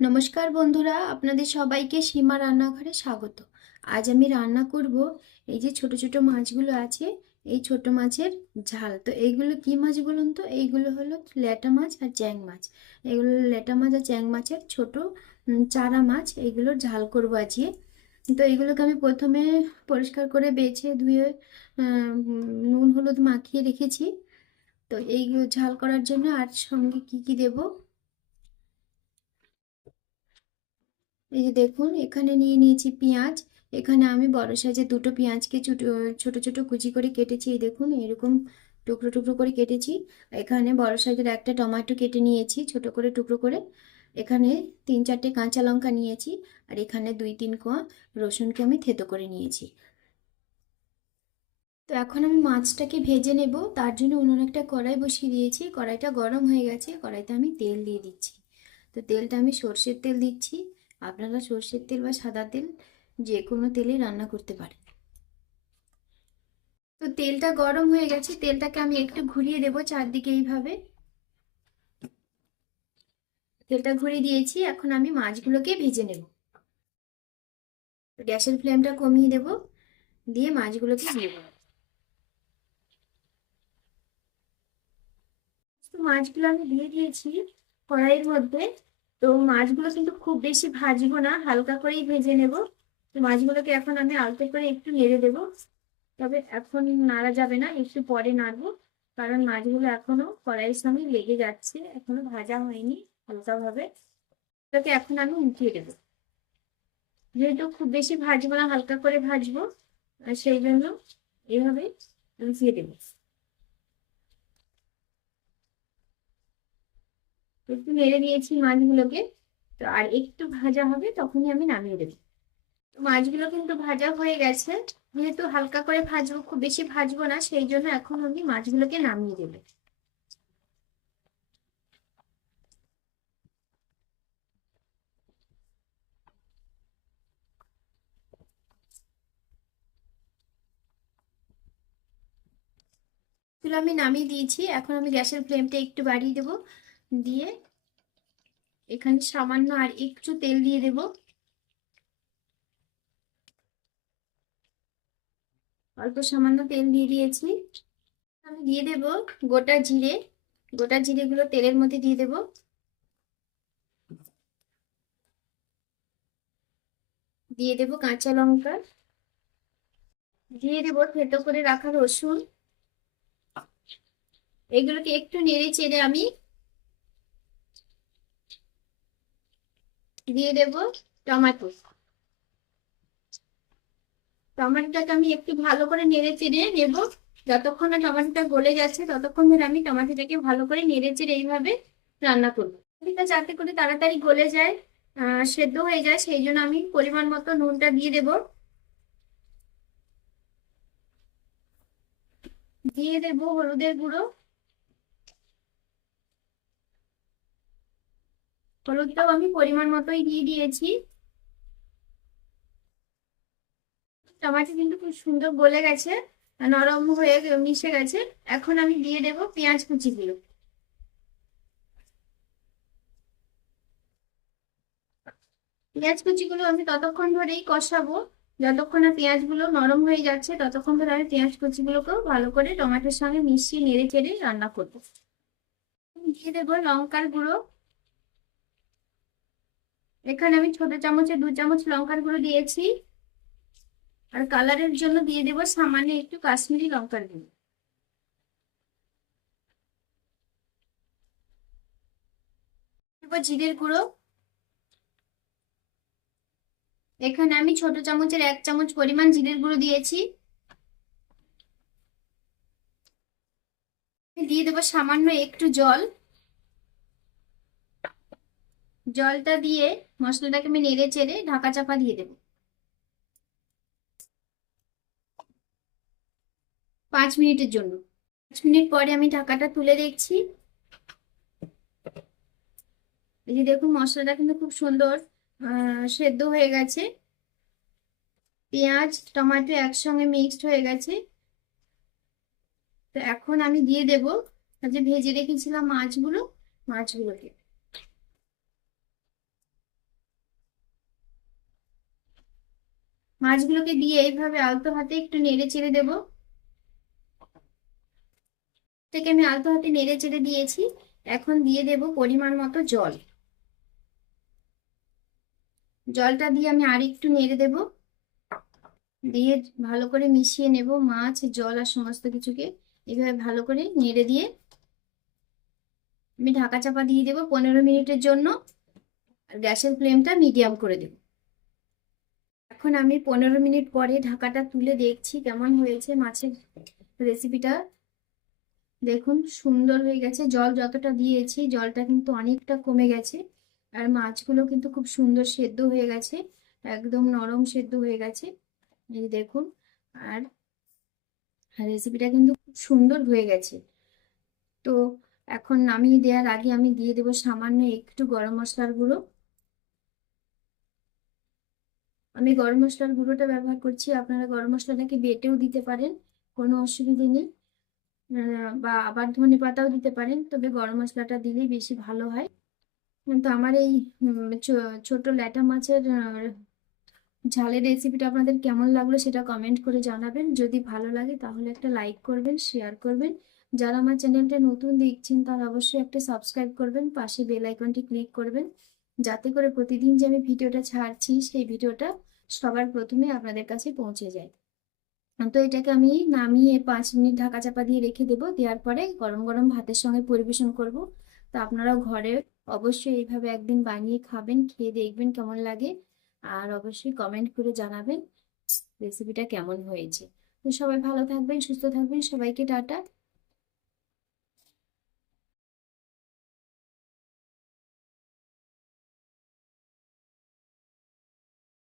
নমস্কার বন্ধুরা, আপনাদের সবাইকে সীমা রান্নাঘরে স্বাগত। আজ আমি রান্না করব এই যে ছোট ছোট মাছগুলো আছে, এই ছোট মাছের ঝাল। তো এইগুলো কি মাছ বলুন তো? এইগুলো হলো ল্যাটা মাছ আর চ্যাং মাছ। এগুলো ল্যাটা মাছ আর চ্যাং মাছের ছোট চারা মাছ। এইগুলোর ঝাল করবো আজকে। তো এইগুলোকে আমি প্রথমে পরিষ্কার করে বেছে ধুয়ে নুন হলুদ মাখিয়ে রেখেছি। তো এইগুলো ঝাল করার জন্য আর সঙ্গে কি কি দেবো, এই যে দেখুন এখানে নিয়ে নিয়েছি পেঁয়াজ। এখানে আমি বড় সাইজের দুটো পেঁয়াজকে ছোট ছোট কুচি করে কেটেছি। এই দেখুন এরকম টুকরো টুকরো করে কেটেছি। এখানে বড় সাইজের একটা টমেটো কেটে নিয়েছি ছোট করে টুকরো করে। এখানে 3-4টে কাঁচা লঙ্কা নিয়েছি। আর এখানে 2-3 কোয়া রসুনকে আমি থেতো করে নিয়েছি। তো এখন আমি মাছটাকে ভেজে নেব। তার জন্য উনুনে একটা কড়াই বসিয়ে দিয়েছি। কড়াইটা গরম হয়ে গেছে, কড়াইতে আমি তেল দিয়ে দিচ্ছি। তো তেলটা আমি সর্ষের তেল দিচ্ছি। আপনারা সর্ষের তেল বা সাদা তেল যে কোনো তেলে রান্না করতে পারেন। তো তেলটা গরম হয়ে গেছে, তেলটাকে আমি একটু ঘুরিয়ে দেবো চারদিকে এইভাবে। তেলটা ঘুরিয়ে দিয়েছি, এখন আমি মাছগুলোকে ভেজে নেব। গ্যাসের ফ্লেমটা কমিয়ে দেব, দিয়ে মাছগুলোকে দিয়ে দেবো। তো মাছগুলো আমি দিয়ে দিয়েছি কড়াইয়ের মধ্যে। তো মাছগুলো কিন্তু খুব বেশি ভাজবো না, হালকা করেই ভেজে নেব। তো মাছগুলোকে এখন আমি আলতো করে একটু নেড়ে দেবো। তবে এখন নাড়া যাবে না, একটু পরে নাড়বো। কারণ মাছগুলো এখনো কড়াইয়ের সঙ্গে লেগে যাচ্ছে, এখনো ভাজা হয়নি হালকা ভাবে। এটাকে এখন আমি উঠিয়ে দেবো। যেহেতু খুব বেশি ভাজবো না, হালকা করে ভাজবো, আর সেই জন্য এইভাবে উঠিয়ে দেবো। একটু নেড়ে দিয়েছি মাছগুলোকে। তো আর একটু ভাজা হবে, তখনই আমি নামিয়ে দেবো। মাছগুলো কিন্তু ভাজা হয়ে গেছে। যেহেতু হালকা করে ভাজবো, খুব বেশি ভাজবো না, সেই জন্য এখন আমি মাছগুলোকে নামিয়ে দেবো। এগুলো আমি নামিয়ে দিয়েছি, এখন আমি গ্যাসের ফ্লেমটা একটু বাড়িয়ে দেবো। দিয়ে এখানে সামান্য আর একটু তেল দিয়ে দেব। অল্প সামান্য তেল দিয়ে দিয়েছি। আমি দিয়ে দেব গোটা জিরে। গোটা জিরেগুলো তেলের মধ্যে দিয়ে দেব। দিয়ে দেব কাঁচা লঙ্কা। দিয়ে দেব থেতো করে রাখা রসুন। এগুলোকে একটু নেড়ে চেড়ে আমি দিয়ে দেব টমেটো। টমেটোটাকে আমি একটু ভালো করে নেড়ে চেড়ে নেব। যতক্ষণ না টমেটোটা গলে যাচ্ছে ততক্ষণ ধরে আমি টমেটোটাকে ভালো করে নেড়ে চেড়ে এইভাবে রান্না করবো। এটা যাতে করে তাড়াতাড়ি গলে যায়, সেদ্ধ হয়ে যায়, সেই জন্য আমি পরিমাণ মতো নুনটা দিয়ে দেব। দিয়ে দেব হলুদের গুঁড়ো। হলুদটাও আমি পরিমাণ মতোই দিয়ে দিয়েছি। টমেটো কিন্তু খুব সুন্দর গলে গেছে, নরম হয়ে মিশে গেছে। এখন আমি দিয়ে দেব পেঁয়াজ কুচিগুলো। পেঁয়াজ কুচিগুলো আমি ততক্ষণ ধরেই কষাবো যতক্ষণ না পেঁয়াজগুলো নরম হয়ে যাচ্ছে। ততক্ষণ ধরে আমি পেঁয়াজ কুচিগুলোকেও ভালো করে টমেটোর সঙ্গে মিশিয়ে নেড়ে চেড়ে রান্না করবো। দিয়ে দেবো লঙ্কার গুঁড়ো। এখানে আমি ছোট চামচে 2 চামচ লঙ্কার গুঁড়ো দিয়েছি। আর কালারের জন্য দিয়ে দেবো সামান্য একটু কাশ্মীরি লঙ্কার গুঁড়ো। দেবো জিরের গুঁড়ো। এখানে আমি ছোট চামচের 1 চামচ পরিমাণ জিরের গুঁড়ো দিয়েছি। দিয়ে দেবো সামান্য একটু জল। জলটা দিয়ে মশলাটাকে আমি নেড়ে চেড়ে ঢাকা চাপা দিয়ে দেবো 5 মিনিটের জন্য। 5 মিনিট পরে আমি ঢাকাটা তুলে দেখছি। এই যে দেখুন মশলাটা কিন্তু খুব সুন্দর সেদ্ধ হয়ে গেছে। পেঁয়াজ টমেটো একসঙ্গে মিক্সড হয়ে গেছে। তো এখন আমি দিয়ে দেব যে ভেজে রেখেছিলাম মাছগুলোকে। মাছগুলোকে দিয়ে এইভাবে আলতো হাতে একটু নেড়ে চেড়ে দেবো। থেকে আমি আলতো হাতে নেড়ে চেড়ে দিয়েছি। এখন দিয়ে দেব পরিমাণ মতো জল। জলটা দিয়ে আমি আর একটু নেড়ে দেব, দিয়ে ভালো করে মিশিয়ে নেব মাছ, জল আর সমস্ত কিছুকে। এইভাবে ভালো করে নেড়ে দিয়ে আমি ঢাকা চাপা দিয়ে দেবো 15 মিনিটের জন্য। আর গ্যাসের ফ্লেমটা মিডিয়াম করে দেব। এখন আমি 15 মিনিট পরে ঢাকাটা তুলে দেখছি কেমন হয়েছে মাছের রেসিপিটা। দেখুন সুন্দর হয়ে গেছে, জল যতটা দিয়েছি জলটা কিন্তু অনেকটা কমে গেছে। আর মাছগুলো কিন্তু খুব সুন্দর সেদ্ধ হয়ে গেছে, একদম নরম সেদ্ধ হয়ে গেছে, এই দেখুন। আর রেসিপিটা কিন্তু খুব সুন্দর হয়ে গেছে। তো এখন নামিয়ে দেওয়ার আগে আমি দিয়ে দেবো সামান্য একটু গরম মশলার গুঁড়ো। আমি গরম মশলার গুঁড়োটা ব্যবহার করছি, আপনারা গরম মশলাটাকে বেটেও দিতে পারেন, কোনো অসুবিধে নেই। বা আবার ধনে পাতাও দিতে পারেন, তবে গরম মশলাটা দিলেই বেশি ভালো হয়। কিন্তু আমার এই ছোট ল্যাটা মাছের ঝালের রেসিপিটা আপনাদের কেমন লাগলো সেটা কমেন্ট করে জানাবেন। যদি ভালো লাগে তাহলে একটা লাইক করবেন, শেয়ার করবেন। যারা আমার চ্যানেলটা নতুন দেখছেন তারা অবশ্যই একটা সাবস্ক্রাইব করবেন, পাশে বেল আইকনটি ক্লিক করবেন, যাতে করে প্রতিদিন যে আমি ভিডিওটা ছাড়ছি সেই ভিডিওটা সবার প্রথমে আপনাদের কাছে পৌঁছে যায়। তো এটাকে আমি নামিয়ে 5 মিনিট ঢাকা চাপা দিয়ে রেখে দেবো। দেওয়ার পরে গরম গরম ভাতের সঙ্গে পরিবেশন করব। তো আপনারাও ঘরে অবশ্যই এইভাবে একদিন বানিয়ে খাবেন, খেয়ে দেখবেন কেমন লাগে। আর অবশ্যই কমেন্ট করে জানাবেন রেসিপিটা কেমন হয়েছে। তো সবাই ভালো থাকবেন, সুস্থ থাকবেন, সবাইকে টাটা।